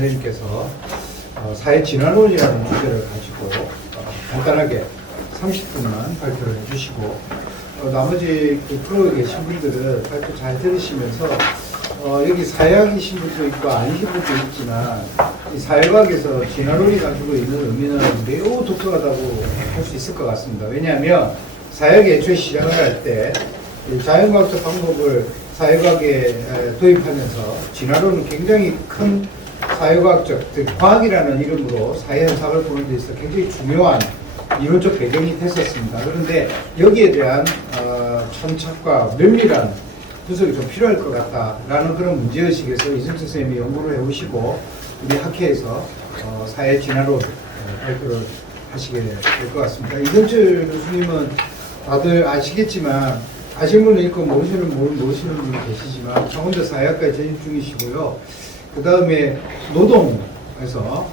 선생님께서 사회 진화론이라는 주제를 가지고 간단하게 30분만 발표를 해주시고 나머지 그 프로에 계신 분들은 발표 잘 들으시면서 여기 사회학이신 분도 있고 아니신 분도 있지만 이 사회학에서 진화론이 가지고 있는 의미는 매우 독특하다고 할 수 있을 것 같습니다. 왜냐하면 사회학이 애초에 시작을 할 때 자연과학적 방법을 사회과학에 도입하면서 진화론은 굉장히 큰 사회과학적, 즉 과학이라는 이름으로 사회현상을 보는 데 있어서 굉장히 중요한 이론적 배경이 됐었습니다. 그런데 여기에 대한 천착과 면밀한 분석이 좀 필요할 것 같다라는 그런 문제의식에서 이승철 선생님이 연구를 해오시고 우리 학회에서 사회 진화론 발표를 하시게 될 것 같습니다. 이승철 교수님은 다들 아시겠지만 아시는 분은 있고 모르시는 분이 계시지만 창원대 사회학과에 재직 중이시고요. 그 다음에 노동에서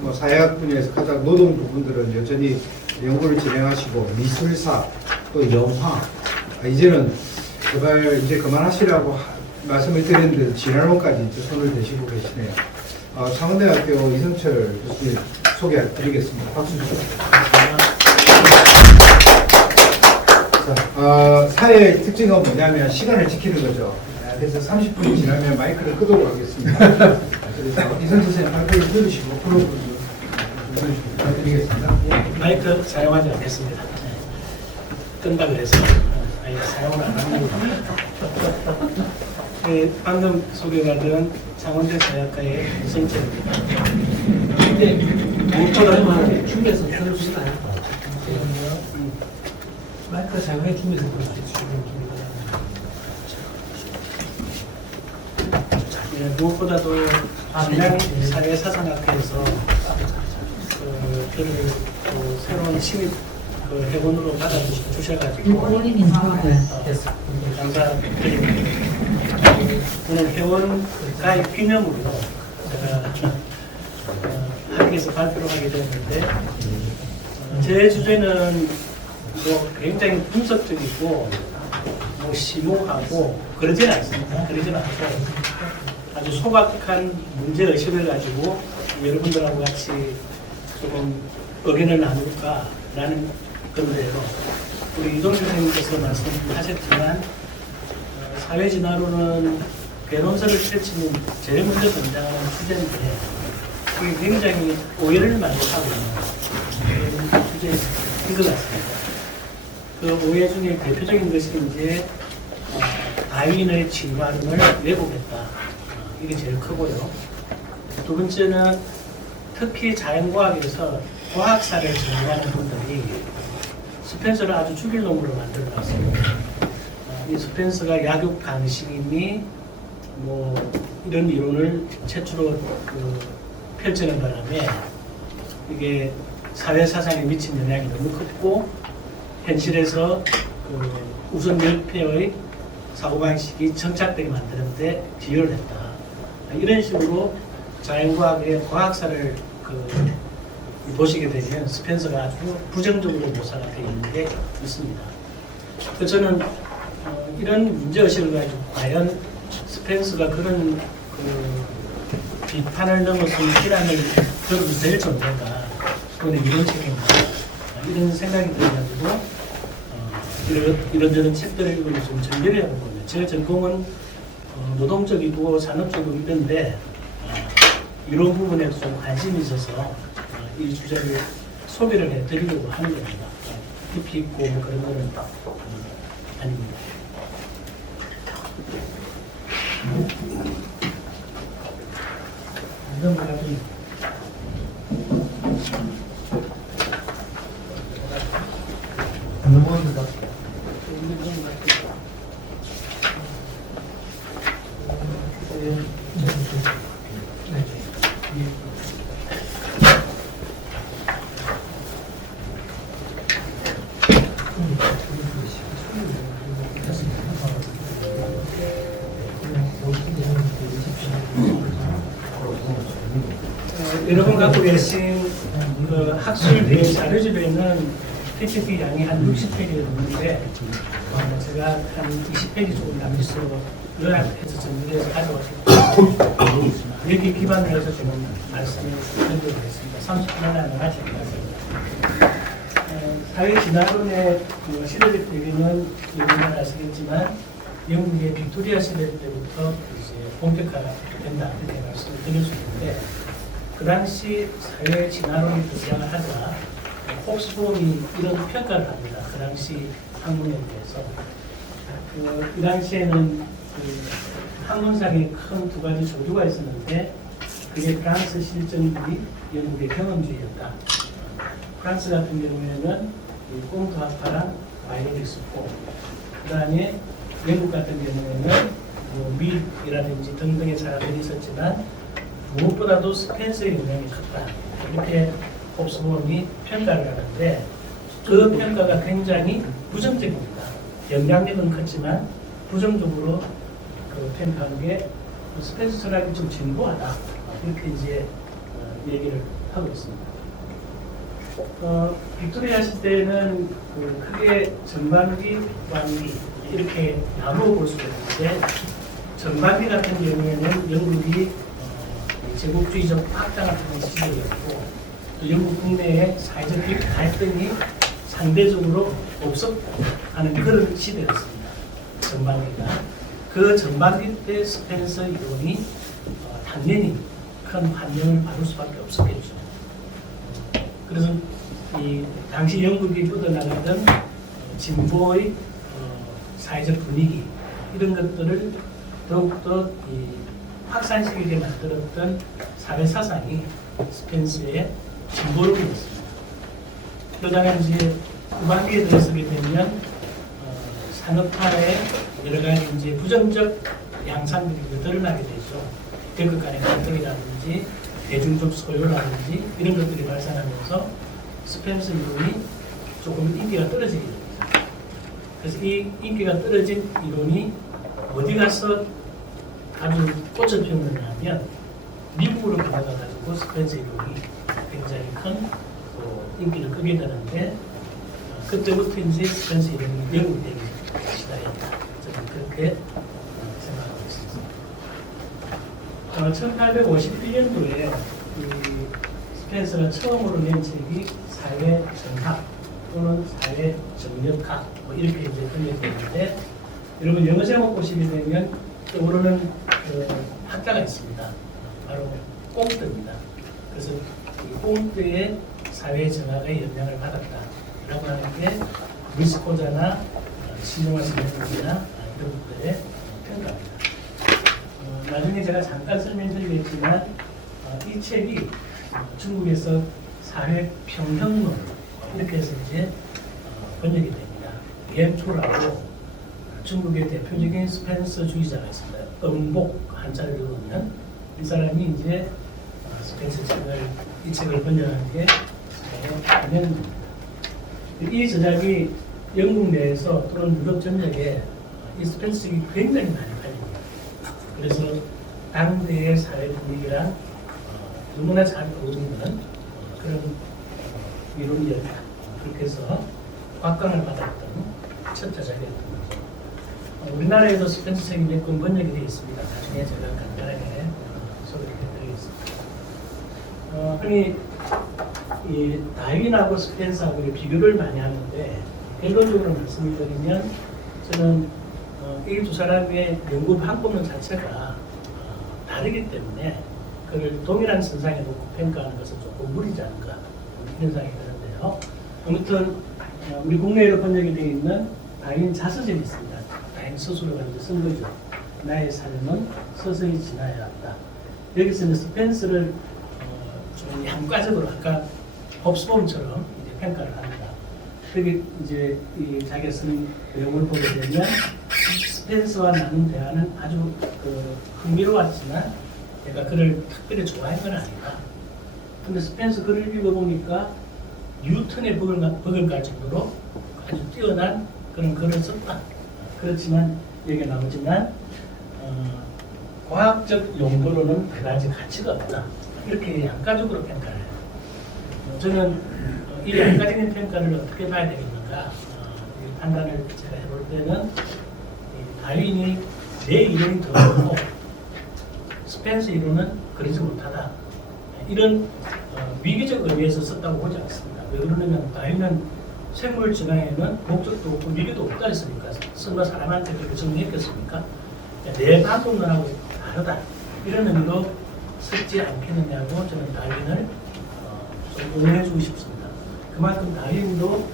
뭐 사회학 분야에서 가장 노동 부분들은 여전히 연구를 진행하시고 미술사 또 영화 이제는 제발 이제 그만하시라고 말씀을 드렸는데 진화론까지 이제 손을 대시고 계시네요. 창원대학교 이승철 교수님 소개해드리겠습니다. 박수 주시죠. 사회의 특징은 뭐냐면 시간을 지키는 거죠. 그래서 30분이 지나면 마이크를 끄도록 하겠습니다. 그래서 이승철 선생님 발표를 들으시고 프로그램을 부탁드리겠습니다. 마이크 사용하지 않겠습니다. 끈다 그래서 사용을 안 합니다. 방금 소개받은 창원대 사회학과의 이승철입니다. 근데 무엇보다는 준비해서 들어주시나요? 마이크 사용해 준비해서 들어주시죠. 무엇보다도 진양 사회사상학회에서 저를 새로운 신입 회원으로 받아주셔가지고 감사드립니다. 오늘 회원 가입 기념으로 제가 학회에서 발표를 하게 됐는데 제 주제는 뭐 굉장히 분석적이고 뭐 심오하고 그러지는 않습니다. 그러지는 않고 아주 소박한 문제의식을 가지고 여러분들하고 같이 조금 의견을 나눌까라는 건데요. 우리 이동준 선생님께서 말씀하셨지만 사회진화론은 개론서를 펼치는 제일 먼저 등장하는 주제인데 이게 굉장히 오해를 많이 하고 있는 주제인 것 같습니다. 그 오해 중에 대표적인 것이 이제 다윈의 진화론을 왜곡했다. 이게 제일 크고요. 두 번째는 특히 자연과학에서 과학사를 전공하는 분들이 스펜서를 아주 죽일 놈으로 만들어놨어요. 이 스펜서가 약육 강심이 뭐 이런 이론을 최초로 펼치는 바람에 이게 사회사상에 미친 영향이 너무 컸고 현실에서 우선 열패의 사고방식이 정착되게 만드는데 기여를 했다. 이런 식으로 자연과학의 과학사를 보시게 되면 스펜서가 아주 부정적으로 묘사가 되어 있는 게 있습니다. 그래서 저는 이런 문제의식을 가지고 과연 스펜서가 그런 비판을 넘어선 비난을 들어도 될 정도가 그거는 이런 책인가 이런 생각이 들어가지고 이런저런 책들을 읽으면서 좀 정리를 해본 겁니다. 제 전공은 노동적이고 산업적이고 이런데 이런 부분에도 좀 관심이 있어서 이 주제를 소개를 해드리려고 하는 겁니다. 깊이 있고 뭐 그런 거는 아닙니다. 넘어갑니다. 여러분 갖고 계신 학술 대회 자료집에 있는 PPT 양이 한 60페이지 넘는데 제가 한 20페이지 조금 남겨서 요약해서 정리해서 가져왔습니다. 여기 기반을 해서 지금 말씀을 드리겠습니다. 30분 안에 마칠 것 같습니다. 사회 진화론의 그 시대적 배경은 여러분 아시겠지만 영국의 빅토리아 시대 때부터 이제 본격화가 된다 이렇게 말씀을 드릴 수 있는데 그 당시 사회 진화론이 등장을 하자 홉스봄이 이런 평가를 합니다. 그 당시 학문에 대해서 이 당시에는 그 학문상에 큰 두 가지 조류가 있었는데 그게 프랑스 실정주의, 영국의 경험주의였다. 프랑스 같은 경우에는 꽁트학파랑 바이오닉스고 그 다음에 영국 같은 경우에는 뭐 미이라든지 등등의 사람들이 있었지만 무엇보다도 스펜서의 영향이 컸다. 이렇게 홉스봄이 평가를 하는데 그 평가가 굉장히 부정적입니다. 영향력은 컸지만 부정적으로 그 평가한 게 스펜서 철학이 좀 진보하다. 이렇게 이제 얘기를 하고 있습니다. 빅토리아 시대는 그 크게 전반기, 후반기 이렇게 나누어 볼 수가 있는데 전반기 같은 경우에는 영국이 제국주의적 확장을 하는 시대였고 또 영국 국내에 사회적 갈등이 상대적으로 없었고 하는 그런 시대였습니다. 전반기가. 그 전반기 때 스펜서 이론이 당연히 큰 반영을 받을 수밖에 없었겠죠. 그래서 이 당시 영국이 뻗어나가던 진보의 사회적 분위기 이런 것들을 더욱더 확산시키게 만들었던 사회 사상이 스펜서의 진보론이었습니다. 그러다가 이제 후반기에 들어서게 되면 산업화의 여러 가지 이제 부정적 양상들이 드러나게 되죠. 계급 간의 갈등이라든지 대중적 소요라든지 이런 것들이 발생하면서 스펜서 이론이 조금 인기가 떨어지게 됩니다. 그래서 이 인기가 떨어진 이론이 어디 가서 아주 꽃을 피우느냐 하면 미국으로 가져가가지고 스펜서 이론이 굉장히 큰 인기를 끄게 되는데 그때부터 이제 스펜서 이론이 영국되기 시작했다. 저는 그렇게 생각하고 있습니다. 1851년도에 스펜서가 처음으로 낸 책이 사회 정학 또는 사회 정력학 뭐 이렇게 이제 번역되는데 여러분 영어 제목 보시게 되면 떠오르는 학자가 있습니다. 바로 꽁트입니다. 그래서 이 꽁트의 사회 정학의 영향을 받았다라고 하는 게 미스코자나 신용화 선생님이나 이런 분들의 평가입니다. 나중에 제가 잠깐 설명드리겠지만 이 책이 중국에서 사회평형론 이렇게 해서 이제 번역이 됩니다. 옌초라고 중국의 대표적인 스펜서주의자가 있습니다. 음복 한자를 읽으면 이 사람이 이제 스펜서 이 책을 번역한 게 4년입니다. 이 저작이 영국 내에서 또는 유럽 전역에 이 스펜서 책이 굉장히 많이 팔립니다. 그래서 당대의 사회 분위기랑 너무나 잘 어우러지는 그런 이론이었다. 그렇게 해서 곽강을 받았던 첫 저작이었던 거죠. 우리나라에도 스펜서 책이 몇 권 번역이 되어 있습니다. 나중에 제가 간단하게 소개를 해드리겠습니다. 흔히 이 다윈하고 스펜서하고 비교를 많이 하는데 결론적으로 말씀을 드리면 저는 이 두 사람의 연구 방법론 자체가 다르기 때문에 그걸 동일한 선상에 놓고 평가하는 것은 조금 무리지 않은가 이런 생각이 드는데요. 아무튼 우리 국내에도 번역이 되어 있는 다윈 자서전이 있습니다. 다윈 스스로가 이제 쓴 거죠. 나의 삶은 서서히 지나야 한다. 여기서는 스펜서를 좀 양과적으로 아까 홉스봄처럼 이제 평가를 합니다. 그게 이제 이 자기가 쓴 내용을 보게 되면 스펜서와 나눈 대화는 아주 흥미로웠지만 내가 그를 특별히 좋아한 건 아니다. 근데 스펜서 글을 읽어보니까 뉴턴의 벅을 갈 정도로 아주 뛰어난 그런 글을 썼다. 그렇지만 여기 나오지만 과학적 용도로는 그다지 가치가 없다. 이렇게 양가적으로 평가를 해요. 저는 이 양가적인 평가를 어떻게 봐야 되겠는가 이 판단을 제가 해볼 때는 다윈이 내 이론이 더 좋고 스펜서 이론은 그러지 못하다. 이런 위기적 의미에서 썼다고 보지 않습니다. 왜 그러냐면 다윈은 생물 진화에는 목적도 없고 미래도 없다 했으니까 설마 사람한테 그렇게 정리했겠습니까? 내 방법론하고 다르다. 이런 의미로 쓰지 않겠느냐고 저는 다윈을 좀 응원해주고 싶습니다. 그만큼 다윈도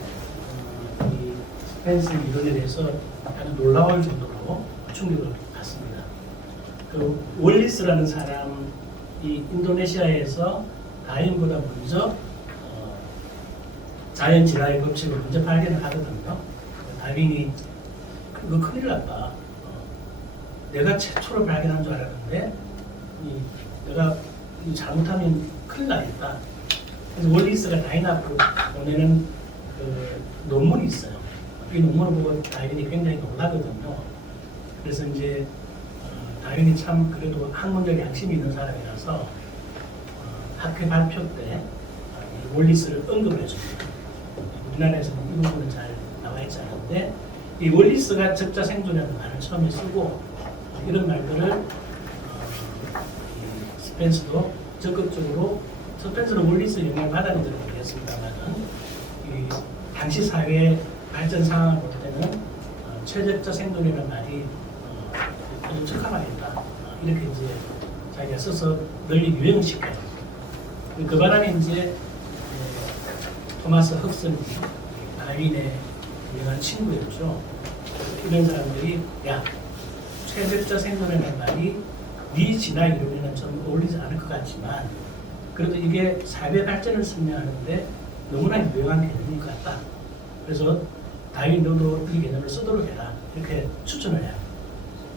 이 스펜서 이론에 대해서 아주 놀라울 정도로 충격을 받습니다. 그 월리스라는 사람이 인도네시아에서 다윈보다 먼저 자연 진화의 법칙을 먼저 발견을 하거든요. 다윈이 그거 큰일 났다. 내가 최초로 발견한 줄 알았는데 내가 잘못하면 큰일 나겠다. 그래서 월리스가 다윈 앞으로 보내는 그 논문이 있어요. 이 논문을 보고 다윈이 굉장히 놀라거든요. 그래서 이제 다윈이 참 그래도 학문적 양심이 있는 사람이라서 학회 발표 때 월리스를 언급을 해줍니다. 우리나라에서는 이 부분은 잘 나와 있지 않은데 이 월리스가 적자생존이라는 말을 처음에 쓰고 이런 말들을 스펜서도 적극적으로 스펜서는 월리스 영향을 받았는지는 모르겠습니다만은 당시 사회 발전 상황을 볼 때는 최적자 생존이라는 말이 아주 적합하겠다. 이렇게 이제 자기가 써서 널리 유행을 시켜요. 그 바람에 이제 토마스 흑슨, 다윈의 유명한 친구였죠. 이런 사람들이 야, 최적자 생존이라는 말이 네 진화 이론에는 좀 어울리지 않을 것 같지만 그래도 이게 사회 발전을 설명하는데 너무나 유용한 개념인 것 같다. 그래서 다윈 너도 이 개념을 쓰도록 해라. 이렇게 추천을 해요.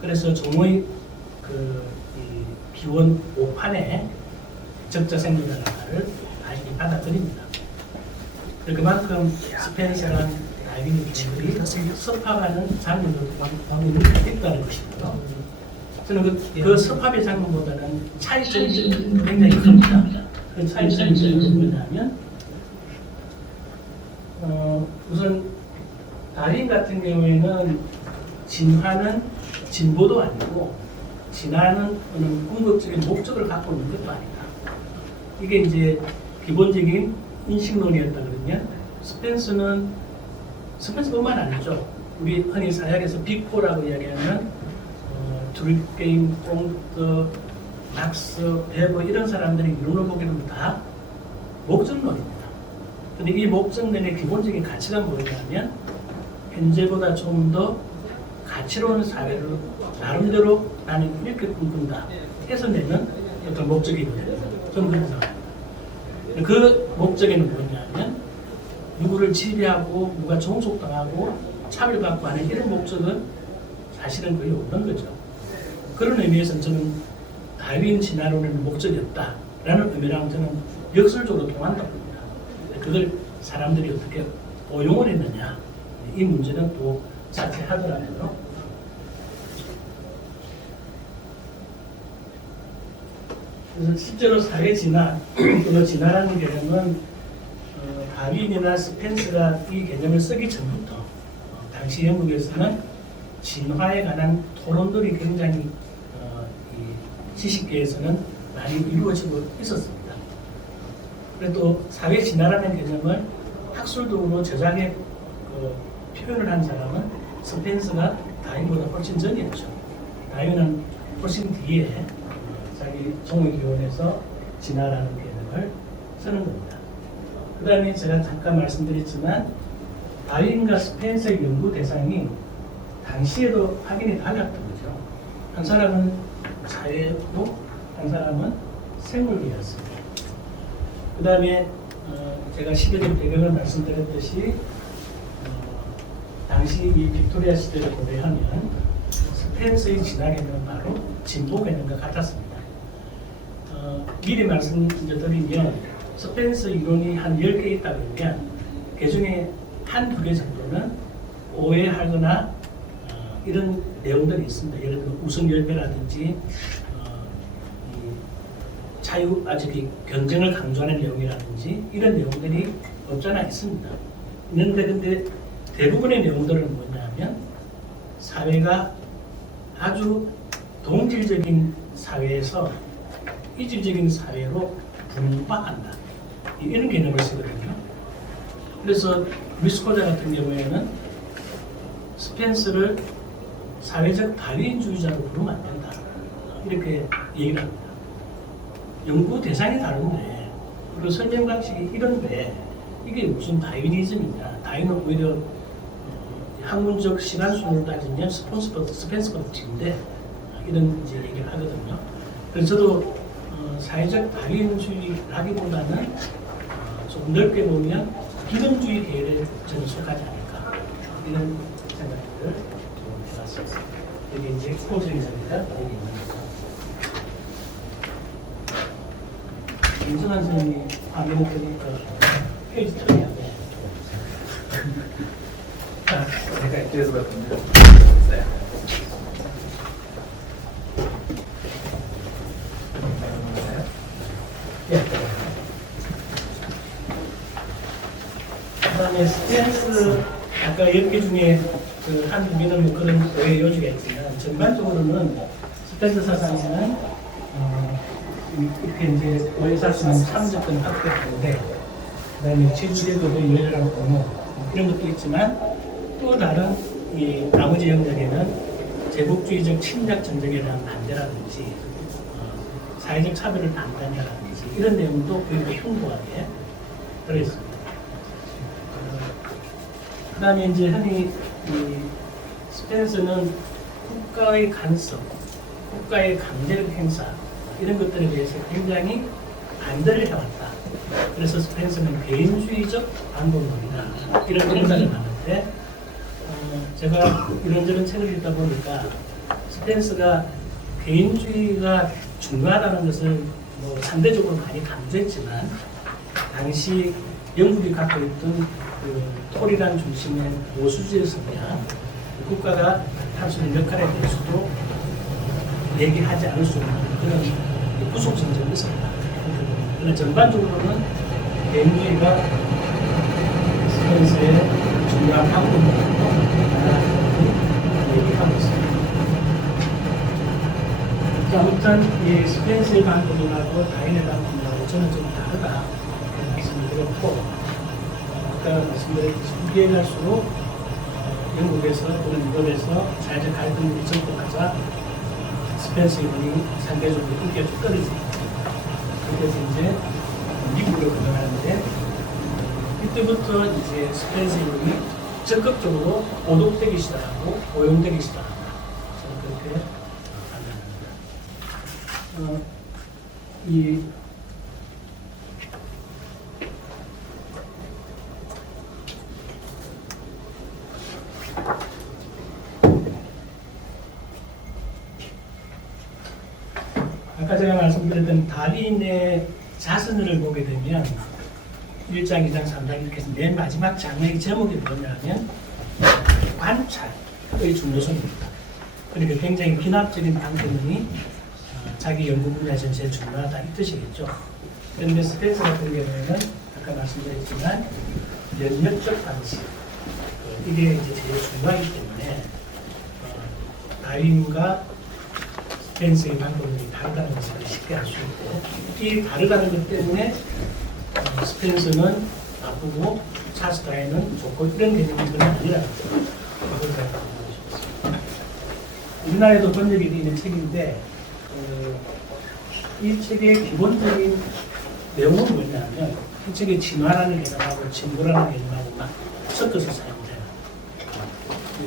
그래서 종의 이 비원 5판에 적자생존이라는 말을 다윈이 받아들입니다. 그만큼 스펜서랑 다윈의 기술이 섭합하는 장면도 있다는 것이고요. 저는 그 섭합의 장면보다는 차이점이 굉장히 큽니다. 그 차이점이 뭐냐면 우선 다윈 같은 경우에는 진화는 진보도 아니고 진화는 어느 궁극적인 목적을 갖고 있는 것도 아니다. 이게 이제 기본적인 인식론이었다 그러면 스펜서뿐만 아니죠. 우리 흔히 사약에서 빅4라고 이야기하는 드루게임, 꽁트, 막스, 베버 이런 사람들이 이론을 보기에는 다 목적론입니다. 근데 이 목적론의 기본적인 가치가 뭐냐면 현재보다 좀 더 가치로운 사회를 나름대로 나는 이렇게 꿈꾼다 해서 내는 어떤 목적이거든요. 저는 그렇게 생각합니다. 그 목적에는 뭐냐면 누구를 지배하고 누가 종속당하고 차별받고 하는 이런 목적은 사실은 거의 없는 거죠. 그런 의미에서 저는 다윈 진화론의 목적이 없다라는 의미랑 저는 역설적으로 통한다고 봅니다. 그걸 사람들이 어떻게 오용을 했느냐 이 문제는 또 자체하더라고요. 그래서 실제로 사회 진화, 또 진화라는 개념은 다윈이나 스펜서가 이 개념을 쓰기 전부터 당시 영국에서는 진화에 관한 토론들이 굉장히 이 지식계에서는 많이 이루어지고 있었습니다. 그래도 사회 진화라는 개념을 학술적으로 저작에 표현을 한 사람은 스펜서가 다윈보다 훨씬 전이었죠. 다윈은 훨씬 뒤에 자기 종의교원에서 진화라는 개념을 쓰는 겁니다. 그 다음에 제가 잠깐 말씀드렸지만 다윈과 스펜서의 연구 대상이 당시에도 확연히 달랐던 거죠. 한 사람은 사회였고 한 사람은 생물계였습니다. 그 다음에 제가 시대적 배경을 말씀드렸듯이 당시 이 빅토리아 시대를 고려하면 스펜서의 진화 개념은 바로 진보 개념과 같았습니다. 미리 말씀드리면 스펜서 이론이 한 10개 있다 그러면 그 중에 한두 개 정도는 오해하거나 이런 내용들이 있습니다. 예를 들어 우승열배라든지 자유 아직 경쟁을 강조하는 내용이라든지 이런 내용들이 없잖아 있습니다. 있는데 근데 대부분의 내용들은 뭐냐면 사회가 아주 동질적인 사회에서 이질적인 사회로 분화한다. 이런 개념을 쓰거든요. 그래서 미스코자 같은 경우에는 스펜스를 사회적 다윈주의자로 부르면 안 된다. 이렇게 얘기를 합니다. 연구 대상이 다른데, 그리고 설명 방식이 이런데, 이게 무슨 다윈이즘이냐. 다윈은 오히려 학문적 시간순으로 따지면 스펜서보다 뒤인데, 이런 이제 얘기를 하거든요. 그래서 저도 사회적 다윈주의라기보다는 좀 넓게 보면 기능주의 계열에 저는 속하지 않을까. 이런 생각들을 좀 해봤습니다. 여기 이제 코즈리즘이다. 여기 있는 거. 임선환 선생님이 화면을 켜니까 페이지 틀리냐고. 제가 이쪽에서 봤군요. 네. 예. 그다음에 스탠스 아까 10개 중에 그 한두 개는 뭐 그런 오해 요지가 있지만 전반적으로는 스탠스 사상에는 이렇게 이제 오해사실은 참적권 확대하는데 그다음에 체주제도의 유해라고 보면 이런 것도 있지만 또 다른 이 나머지 영역에는 제국주의적 침략 전쟁에 대한 반대라든지 사회적 차별을 반대하라든지 이런 내용도 거의 흉보하게 들어있습니다. 그 다음에 이제 흔히 이 스펜서는 국가의 간섭, 국가의 강제력 행사 이런 것들에 대해서 굉장히 반대를 해왔다. 그래서 스펜서는 개인주의적 반동론이다. 이런 생각을 하는데 제가 이런저런 책을 읽다 보니까 스펜서가 개인주의가 중요하다는 것을 뭐 상대적으로 많이 강조했지만 당시 영국이 갖고 있던 그 토리란 중심의 보수주의 성향, 국가가 할 수 있는 역할에 대해서도 얘기하지 않을 수 없는 그런 구속 정책이 있습니다. 그러나 전반적으로는 개인주의가 스펜서의 중요한 방법으로 얘기하고 있습니다. 자, 아무튼 이 스펜서의 방법하고 다윈의 방법하고 저는 좀 다르다 이렇게 말씀을 드렸고 아까 말씀드렸듯이 후기에 갈수록 영국에서 또는 유럽에서 사회적 갈등이 극복하자 스펜서의 문이 상대적으로 인기가 쭉 떨어집니다. 그래서 이제 미국으로 건너가는데 이때부터 이제 스펜서의 문이 적극적으로 오독되기 시작하고 오용되기 시작합니다. 저는 그렇게 판단합니다. 이 아까 제가 말씀드렸던 다윈의 자선을 보게 되면 1장, 2장, 3장 이렇게 해서 맨 마지막 장의 제목이 뭐냐면 관찰의 중요성입니다. 그러니까 굉장히 기납적인 방법이 자기 연구 분야에서 제일 중요하다 이 뜻이겠죠. 그런데 스펜서 같은 경우에는 아까 말씀드렸지만 연역적 방식 이게 이제 제일 중요하기 때문에 다윈과 스펜서의 방법이 다르다는 것을 쉽게 알 수 있고 이 다르다는 것 때문에 스펜서는 나쁘고 찰스 다윈은 좋고 이런 개념들은 아니라는 것을 생각합니다. 우리나라에도 번역이 되어 있는 책인데 이 책의 기본적인 내용은 뭐냐면 이 책의 진화라는 개념하고 진보라는 개념하고 막 섞어서 사용돼요.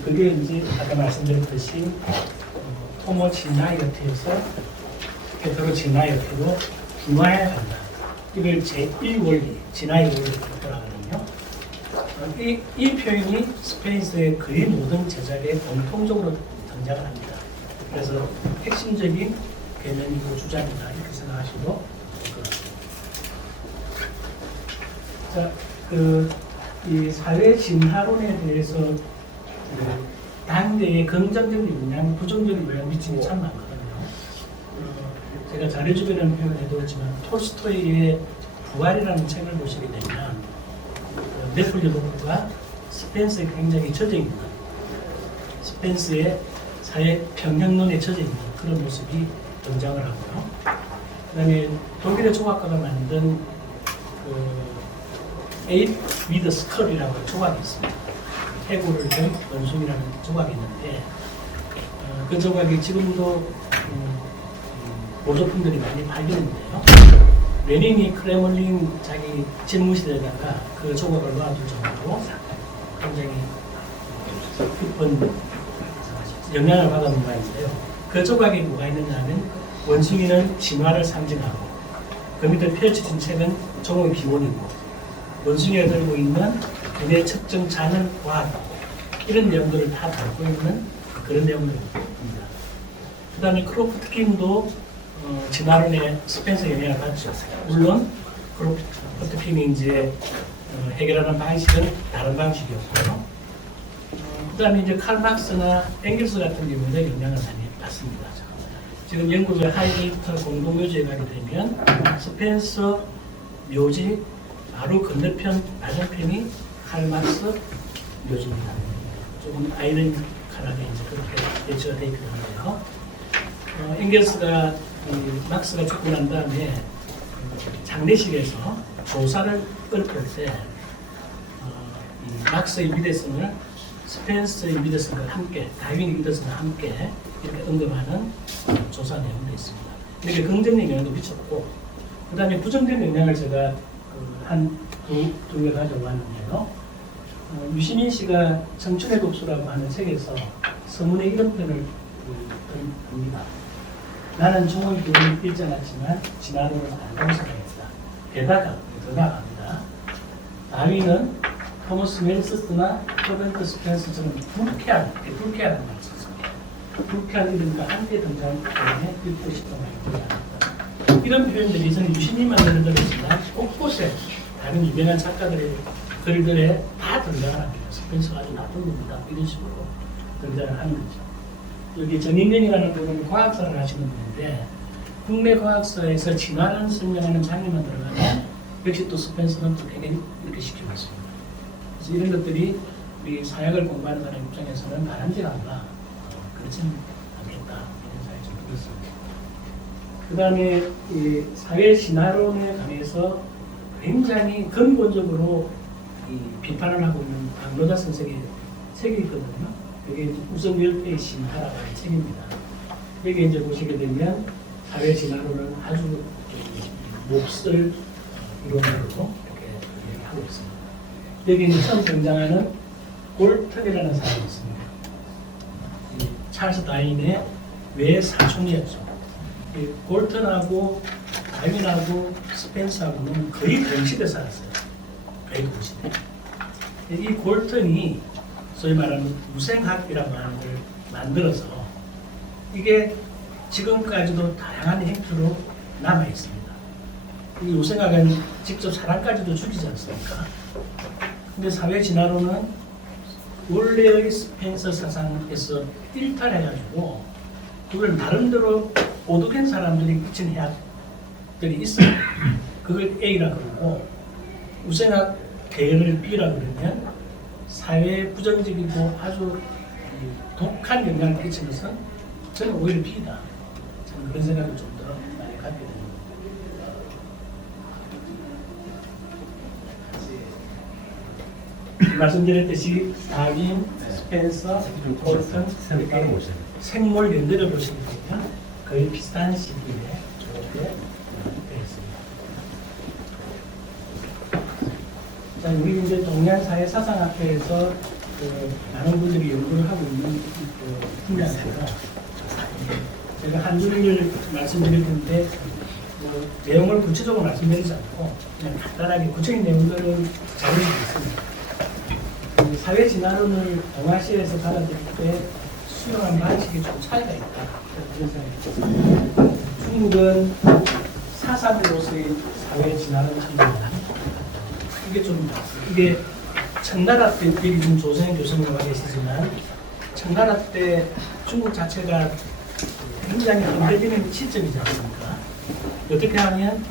그게 이제 아까 말씀드렸듯이 토모 진화이어트에서 페트로 진화이어트로 분화해야 한다. 이걸 제1원리, 진화의 원리를 표현하거든요. 이 표현이 스페인스의 거의 모든 제작에 공통적으로 등장을 합니다. 그래서 핵심적인 개념이고 주장이다 이렇게 생각하시고 될 것 같습니다. 자, 이 사회 진화론에 대해서 당대의 긍정적인 영향, 부정적인 영향 미치는 게 참 많거든요. 제가 자료주변에는 표현해두었지만 톨스토이의 부활이라는 책을 보시게 되면 네폴리옹과 스펜서에 굉장히 젖어있는 스펜서의 사회 평형론에 젖어 있는 그런 모습이 등장을 하고요. 그다음에 독일의 조각가가 만든 에잇 위드 스컬이라고 조각이 있습니다. 해골을 든 원숭이라는 조각이 있는데 그 조각이 지금도 보조품들이 많이 발견인데요. 레닌이 크레물린 자기 집무실에다가 그 조각을 놔둘 정도로 굉장히 깊은 영향을 받았는 바인데요. 그 조각에 뭐가 있느냐 하면 원숭이는 진화를 상징하고 그 밑에 펼쳐진 책은 종의 기원이고 원숭이가 들고 있는 분의 측정 자는 과학 이런 내용들을 다 담고 있는 그런 내용들입니다. 그 다음에 크로프트킨도 진화론의 스펜서 영향을 받죠. 물론 크로프트킨이 이제 해결하는 방식은 다른 방식이었고요. 그 다음에 이제 칼 막스나 앵겔스 같은 경우는 영향을 많이 받습니다. 지금 영국의 하이게이트 공동묘지에 가게 되면 스펜서 묘지 바로 건너편 맞은편이 칼 막스 묘지입니다. 조금 아이러니컬하게 이제 그렇게 배치가 되어 있긴 한데요. 앵겔스가 막스가 죽고 난 다음에 장례식에서 조사를 읊을 때 이 막스의 미대성을 스펜서의 미대성과 함께, 다윈의 미대성과 함께 이렇게 언급하는 조사 내용도 있습니다. 이렇게 긍정적 영향도 미쳤고, 그 다음에 부정적 영향을 제가 두 개 가져왔는데요. 유시민 씨가 청춘의 독수라고 하는 책에서 서문의 이런 편을 듭니다. 나는 종의 기운을 잃지 않았지만 진화론을 알고 살아있다. 게다가 더 나아갑니다. 다윈은 토머스 멜스스나 토벤트 스펜서처럼 불쾌한 말을 썼습니다. 불쾌한 이름과 함께 등장하기 때문에 읽고 싶은 말입니다. 이런 표현들이 저는 유신이 만드는 글이지만 곳곳에 다른 유명한 작가들의 글들에 다 등장을 합니다. 스펜서가 아주 나쁜 겁니다. 이런 식으로 등장을 하는 거죠. 여기 정인영이라는 분은 과학사를 하시는 분인데 국내 과학사에서 진화를 설명하는 장면만 들어가면 역시 또 스펜서는 또 굉장히 이렇게 시키고 있습니다. 그래서 이런 것들이 우리 사역을 공부하는 사람 입장에서는 바람직한가 그렇지는 않겠다 이런 생각이 좀 들었습니다. 그 다음에 이 사회 진화론에 관해서 굉장히 근본적으로 이 비판을 하고 있는 박노자 선생의 책이 있거든요. 이게 우선 열배의 신화라고 하는 책입니다. 여기 이제 보시게 되면 사회 진화론은 아주 몹쓸 이론으로 이렇게 얘기하고 있습니다. 여기 이제 처음 등장하는 골턴이라는 사람이 있습니다. 이 찰스 다윈의 외사촌이었죠. 이 골턴하고 다윈하고 스펜서하고는 거의 동시대 살았어요. 거의 동시대. 이 골턴이 소위 말하는 무생학이라고 하는 걸 만들어서 이게 지금까지도 다양한 형태로 남아 있습니다. 이 무생학은 직접 사람까지도 죽이지 않습니까? 근데 사회 진화론은 원래의 스펜서 사상에서 일탈해가지고 그걸 나름대로 오독한 사람들이 붙인 해학들이 있어요. 그걸 A라 그러고 무생학 계열을 B라 그러면 사회에 부정적이고 아주 독한 영향을 끼치는 것은 저는 오히려 B다. 저는 그런 생각을 좀 더 많이 갖게 됩니다. 말씀드렸듯이 다윈, 스펜서, 콜턴 이렇게 생물 연대를 보시게 되면 거의 비슷한 시기에 이렇게 되어 있습니다. 자, 우리 이제 동양 사회 사상학회에서 많은 분들이 연구를 하고 있는 분야인데요. 제가 한 줄을 말씀드릴 텐데 내용을 구체적으로 말씀드리지 않고 그냥 간단하게 구체적인 내용들을 자료를 있습니다. 사회 진화론을 동아시아에서 받아들일 때 수용한 방식이 좀 차이가 있다. 그런 생각이 듭니다. 중국은 사사들로서의 사회 진화론 참여입니다. 이게 청나라 때 여기 지금 조선의 교수님 와 계시지만 청나라 때 중국 자체가 굉장히 흔들리는 시점이지 않습니까? 어떻게 하면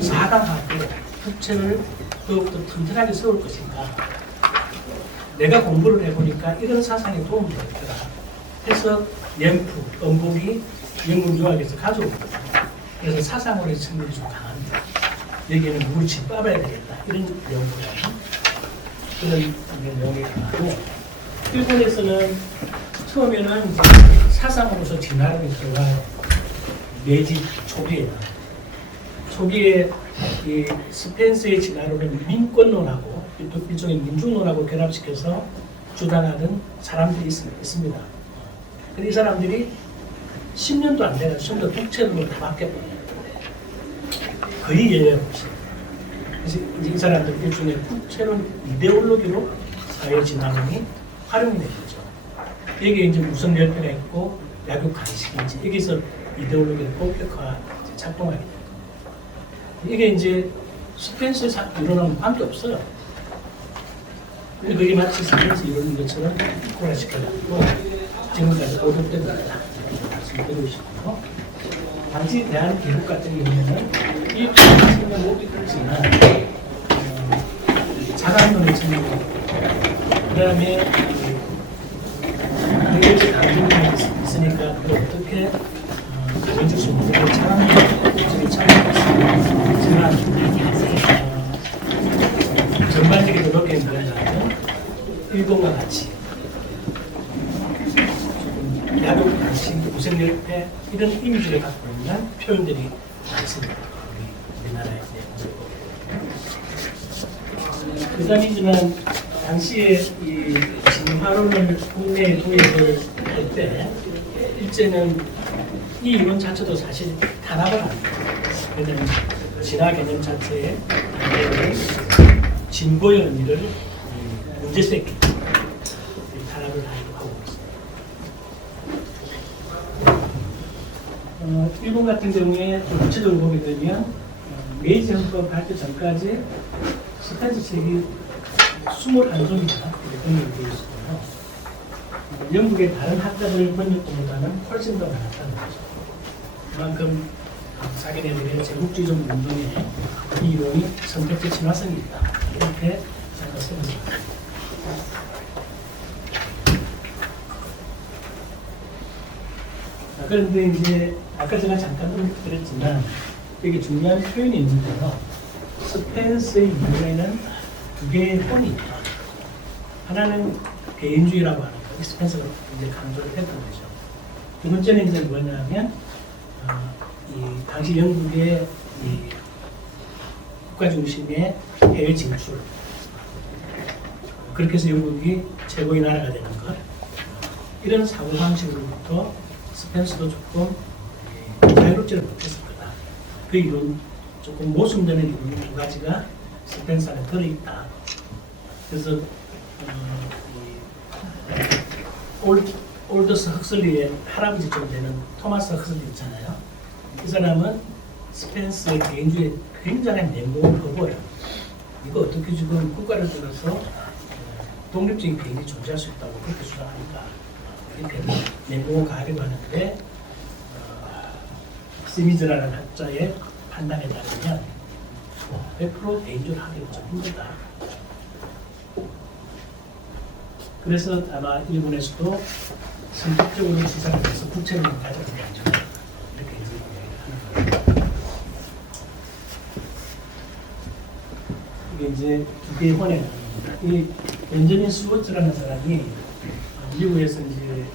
사강하고 국책을 더욱더 튼튼하게 세울 것인가? 내가 공부를 해보니까 이런 사상에 도움이 되더라. 해서 램프, 음복이 영국 유학에서 가져옵니다. 그래서 사상으로의 측면이 좀 강합니다. 여기에는 물을 짓밟아야 되겠다. 이런 내용보다는 그런 내용이 강하고, 일본에서는 처음에는 이제 사상으로서 진화론이 들어가요. 메이지 초기에 이 스펜스의 진화론은 민권론하고 일종의 민중론하고 결합시켜서 주장하는 사람들이 있습니다. 근데 이 사람들이 10년도 안 되는 전부 다 독채론으로 다 바뀌어버려요. 거의 예외 없이. 그래서 이제 이 사람들 일종의 국채론 이데올로기로 사회 진화론이 활용이 된 거죠. 여기에 이제 무슨 열패가 있고 약육 간식인지 여기서 이데올로기를 본격화 작동하게 됩니다. 이게 이제 스펜스 이론하고는 관계 없어요. 근데 그게 마치 스펜스 이론인 것처럼 고라시켜가지고 지금까지 오독된 거다. 말씀드리고 싶고요. 당시 대한민국 같은 경우에는 이 측면도 있지만 자강론의 측면도 그 다음에 이렇게 강조가 있으니까 그걸 어떻게 가져줄 수 있는 걸 자강론의 참여했습니다. 하지만 전반적으로 그렇게 뭐냐면 일본과 같이 야독 단식, 무생열패 이런 이미지를 갖고 있는 표현들이 많습니다. 우리나라에 그다음이지만 당시에 이 진화론을 국내에 도입을 할 때 일제는 이 이론 자체도 사실 탄압을 합니다. 왜냐하면 진화 개념 자체에 진보의 의미를 문제됐기 때문에 탄압을 하고 있습니다. 일본 같은 경우에 좀 구체적으로 보게 되면 메이지 헌법 발표 전까지 스펜스 책이 21종이나 번역이 되어 있었고요. 영국의 다른 학자들 번역보다는 훨씬 더 많았다는 거죠. 그만큼 자기네들의 제국주의적 운동에 이 이론이 선택적 친화성이 있다. 이렇게 생각했습니다. 그런데 이제 아까 제가 잠깐 언급드렸지만 여기 중요한 표현이 있는데요. 스펜스의 이론에는 두 개의 혼이 있다. 하나는 개인주의라고 하는 거, 스펜서가 이제 강조를 했던 거죠. 두 번째는 이제 뭐냐면 이 당시 영국의 이 국가 중심의 해외 진출, 그렇게 해서 영국이 최고의 나라가 되는 것, 이런 사고 방식으로부터 스펜서도 조금 자유롭지를 못했을 거다. 그 이론, 조금 모순되는 이론 두 가지가 스펜서 안에 들어있다. 그래서 올더스 헉슬리의 할아버지쯤 되는 토마스 헉슬리 있잖아요. 이 사람은 스펜스의 개인주의에 굉장히 맹공을 거부해요. 이거 어떻게 지금 국가를 들어서 독립적인 개인이 존재할 수 있다고 그렇게 주장하니까 이렇게 맹공을 가하려고 하는데 시미즈라는 학자의 판단에 따르면 100% 개인주의를 하기는 좀 힘들다. 그래서 아마 일본에서도 선택적으로 시장을 해서 국채를 가져가지 않죠. 이렇게 이제 하는 거예요. 이게 이제 두 개의 혼에 이 벤저민 스워츠라는 사람이 미국에서 이제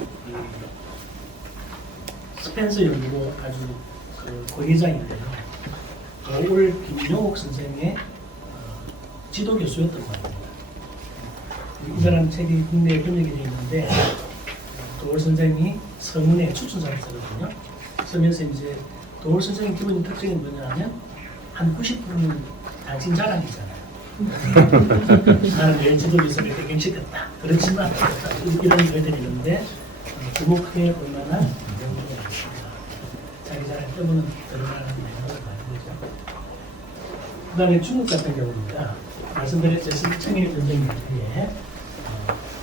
스펜서 연구로 아주 그 권위자인데요. 올 김용옥 선생의 지도 교수였던 것 같아요. 이 사람 책이 국내에 번역이 되어 있는데 도올 선생이 서문에 추천사를 쓰거든요. 쓰면서 이제 도올 선생의 기본 특징이 뭐냐면 한 90%는 당신 자랑이잖아요. 나는 내 지도교수를 배경시켰다. 그렇지만 이런 글들이 있는데 주목해 볼 만한 내용들이 있습니다. 자기 자랑 때문에 드러나는 내용을 말하죠. 그 다음에 중국 같은 경우입니다. 말씀드렸듯이 청일 전쟁 이후에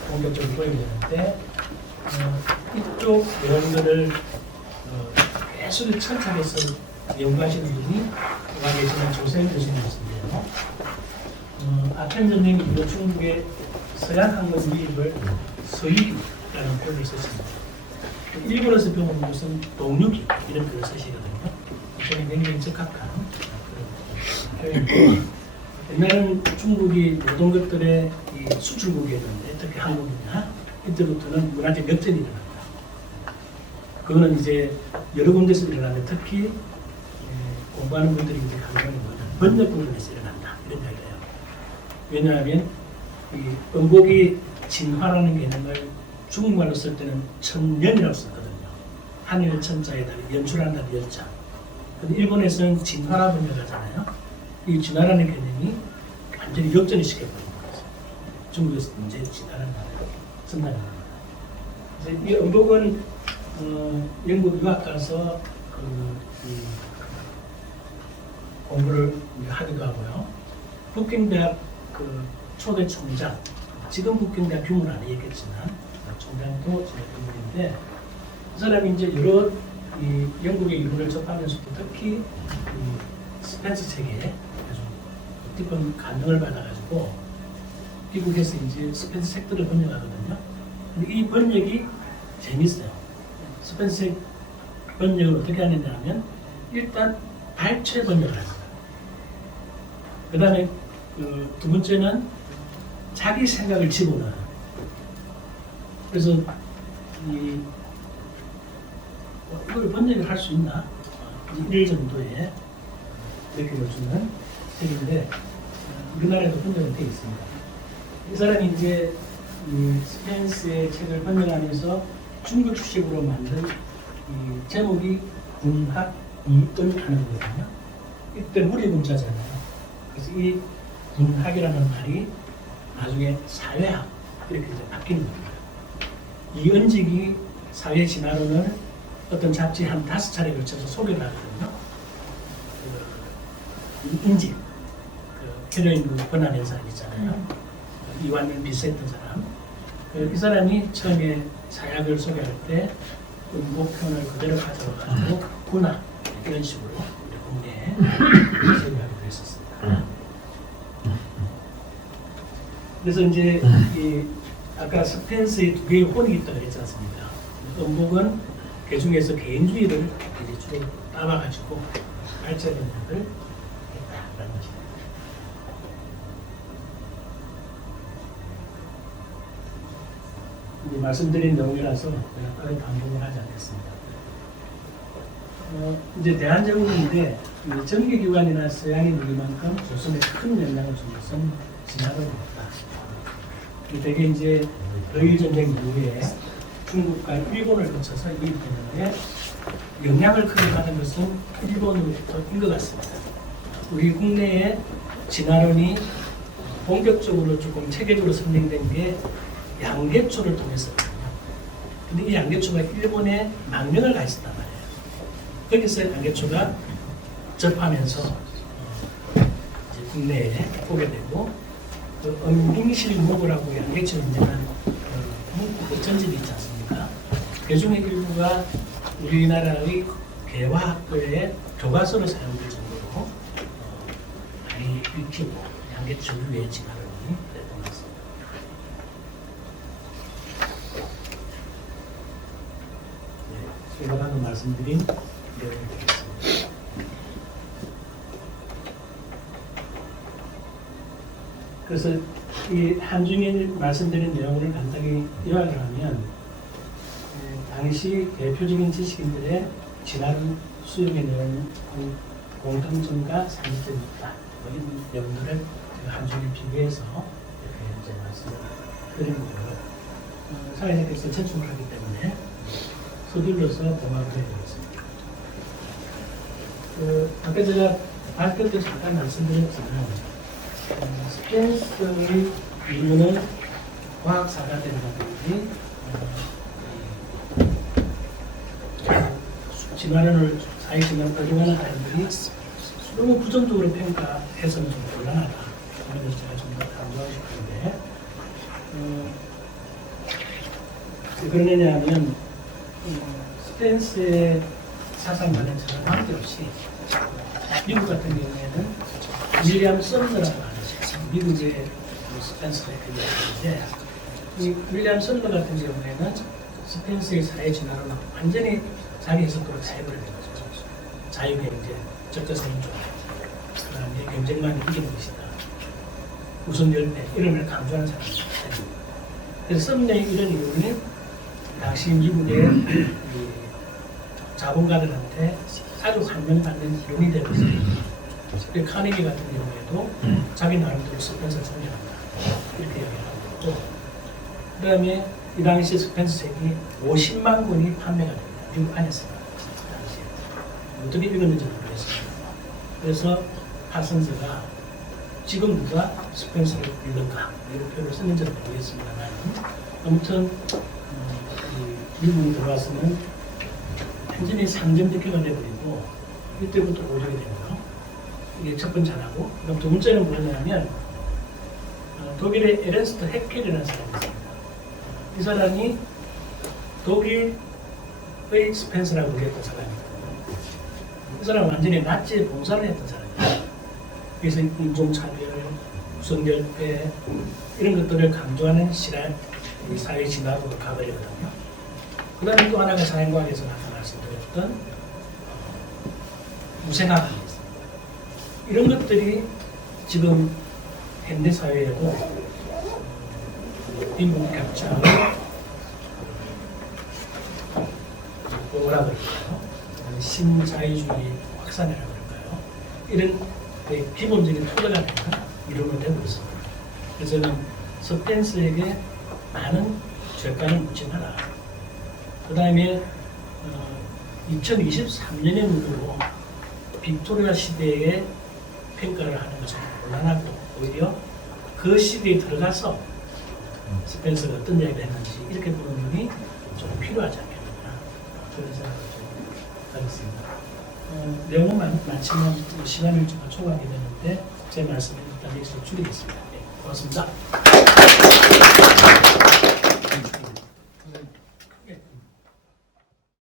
본격적으로 보이게 되는데 이쪽 내용들을 계속 천착해서 연구하시는 분이 와 계시는 조세현 교수님이신데요. 아편 전쟁 이후 중국의 서양 학문 유입을 서유기라는 표현을 썼습니다. 일본에서 배운 것은 동육이 이런 글을 쓰시거든요. 저는 굉장히 적합한 그런 표현이고, 옛날에는 중국이 모든 것들의 이 수출국이었는데 특히 한국이나 이때부터는 문화적 역전이 일어난다. 그거는 이제 여러 군데서 일어나는데 특히 공부하는 분들이 이제 강조하는 거는 번역 부분에서 일어난다 이런 이야기예요. 왜냐하면 이 음복이 진화라는 개념을 중국말로 쓸 때는 천년이라고 썼거든요. 하늘 천자에 달린 연출한다는 연자. 근데 일본에서는 진화라 번역하잖아요. 이 진화라는 개념이 완전히 역전이 시켜버린 거예요. 중국에서 이제 진화라는 말을 쓴다는 겁니다. 이 음복은 영국 유학 가서 이 공부를 하기도 하고요. 북경대학 초대 총장, 지금 북경대학 규모는 아니겠지만 총장도 지냈던 분인데, 그 사람이 이제 여러 이 영국의 이론을 접하면서도 특히 이 스펜서 책에 아주 깊은 감명을 받아가지고 미국에서 이제 스펜서 책들을 번역하거든요. 근데 이 번역이 재밌어요. 스펜서 책 번역을 어떻게 하느냐 하면 일단 발췌 번역을 합니다. 그 다음에 두 번째는 자기 생각을 집어넣어요. 그래서 이걸 번역을 할 수 있나? 1일 정도에 이렇게 요즘은 책인데 우리나라에도 번역은 되어 있습니다. 이 사람이 이제 스펜스의 책을 번역하면서 중국 출식으로 만든 이 제목이 군학 이은하는 거거든요. 이때 무리 문자잖아요. 그래서 이 군학이라는 말이 나중에 사회학 이렇게 이제 바뀌는 겁니다. 이은직이 사회 진화론을 어떤 잡지 한 5차례 걸쳐서 소개를 하거든요. 인직, 헤로인 번안한 사람 있잖아요. 이완용 비슷했던 사람. 이 사람이 처음에 사약을 소개할 때 목표를 그대로 가져와가지고 군학 이런 식으로 우리 국내에 소개하기도 했었습니다. 그래서 이제 이 아까 스펜스의 두 개의 혼이 있다고 했지 않습니까? 음복은 그 중에서 개인주의를 이제 주로 따와가지고 발전을 했다라는 것입니다. 이제 말씀드린 내용이라서 제가 따로 반복을 하지 않겠습니다. 이제 대안제국인데 정기기관이나 서양인 우리만큼 조선에 큰 영향을 준 것은 진화론이었다. 되게 이제 러일 전쟁 이후에 중국과 일본을 거쳐서 이 분야에 영향을 크게 받은 것은 일본으로부터인 것 같습니다. 우리 국내에 진화론이 본격적으로 조금 체계적으로 선명된 게 양계초를 통해서거든요. 근데 이 양계초가 일본에 망명을 가 있었단 말이에요. 거기서 양계초가 접하면서 이제 국내에 오게 되고, 음빙실목이라고 양계초에 있는 문구 전집이 있지 않습니까? 그 중에 일부가 우리나라의 개화학교의 교과서로 사용될 정도로 많이 읽히고 양계초 위에 진화론이 됐던 것 같습니다. 네, 제가 방금 말씀드린 내용이 되겠습니다. 그래서 이 한중에 말씀드린 내용을 간단히 요약을 하면, 당시 대표적인 지식인들의 진화론 수용의 내용은 공통점과 상징점이 있다. 이런 내용들을 한중에 비교해서 이렇게 이제 말씀을 드린 거고요. 사회자께서 제출을 하기 때문에 서둘러서 동화를 해드리겠습니다. 아까 제가 발표 때 잠깐 말씀드렸지만, 스펜서의 이론은 과학사가들이라든지 진화론을 사회진화를 적용하는 사람들이 너무 부정적으로 평가해서는 좀 곤란하다. 그래서 제가 좀 더 강조하고 싶은데, 왜 그러느냐 하면 스펜스의 사상과는 전혀 관계없이 미국 같은 경우에는 윌리엄 썬더라고 하는 미국의 스펜서의 얘기인데, 이 윌리엄 썬더 같은 경우에는 스펜서의 사회 진화론은 완전히 자기 해석으로 사회를 된 거죠. 자유경제, 적자생존, 그다음에 경쟁만 이기는 것이다. 우선열매 이런 걸 강조하는 사람입니다. 그래서 썸네의 이런 이유는 당시 미국의 이 자본가들한테 아주 환영받는 이론이 되고 있습니다. 카네기 같은 경우에도 자기 나름대로 스펜서를 성장한다 이렇게 이야기하고 있고, 그 다음에 이 당시 스펜서 책이 50만 권이 판매가 됩니다. 미국 안에서 그 당시에 어떻게 읽었는지 모르겠습니다. 그래서 파슨스가 지금 누가 스펜서를 읽는가 이런 표현을 썼는지는 모르겠습니다만, 아무튼 이 미국에 들어와서는 완전히 상점대표가 되어버리고 이때부터 오적이 되는 거. 이게 첫 번째 하나고, 그럼 두 번째는 뭐냐면 독일의 에른스트 헤켈이라는 사람이 있습니다. 이 사람이 독일의 스펜서라고 불렸던 사람이거든요. 이 사람은 완전히 나치에 봉사를 했던 사람이에요. 그래서 인종차별, 우선결핍 이런 것들을 강조하는 실한 이 사회 진화론을 가버리거든요. 그 다음에 또 하나가 사회과학에서 나타날 수 있던 무생학이 있습니다. 이런 것들이 지금 현대 사회에도 빈부격차로 뭐라 그럴까요? 신자유주의 확산이라고 그럴까요? 이런 기본적인 토대가 되는 이론으로 되고 있습니다. 그래서 저는 스펜서에게 많은 죄가를 묻지 마라. 그 다음에 2023년의 눈으로 빅토리아 시대의 평가를 하는 것은 곤란하고, 오히려 그 시대에 들어가서 스펜서가 어떤 이야기를 했는지 이렇게 보는 눈이 좀 필요하지 않겠느냐, 그런 생각을 좀 하겠습니다. 내용은 많지만 시간이 좀 초과하게 되는데 제 말씀을 일단 여기서 줄이겠습니다. 네, 고맙습니다.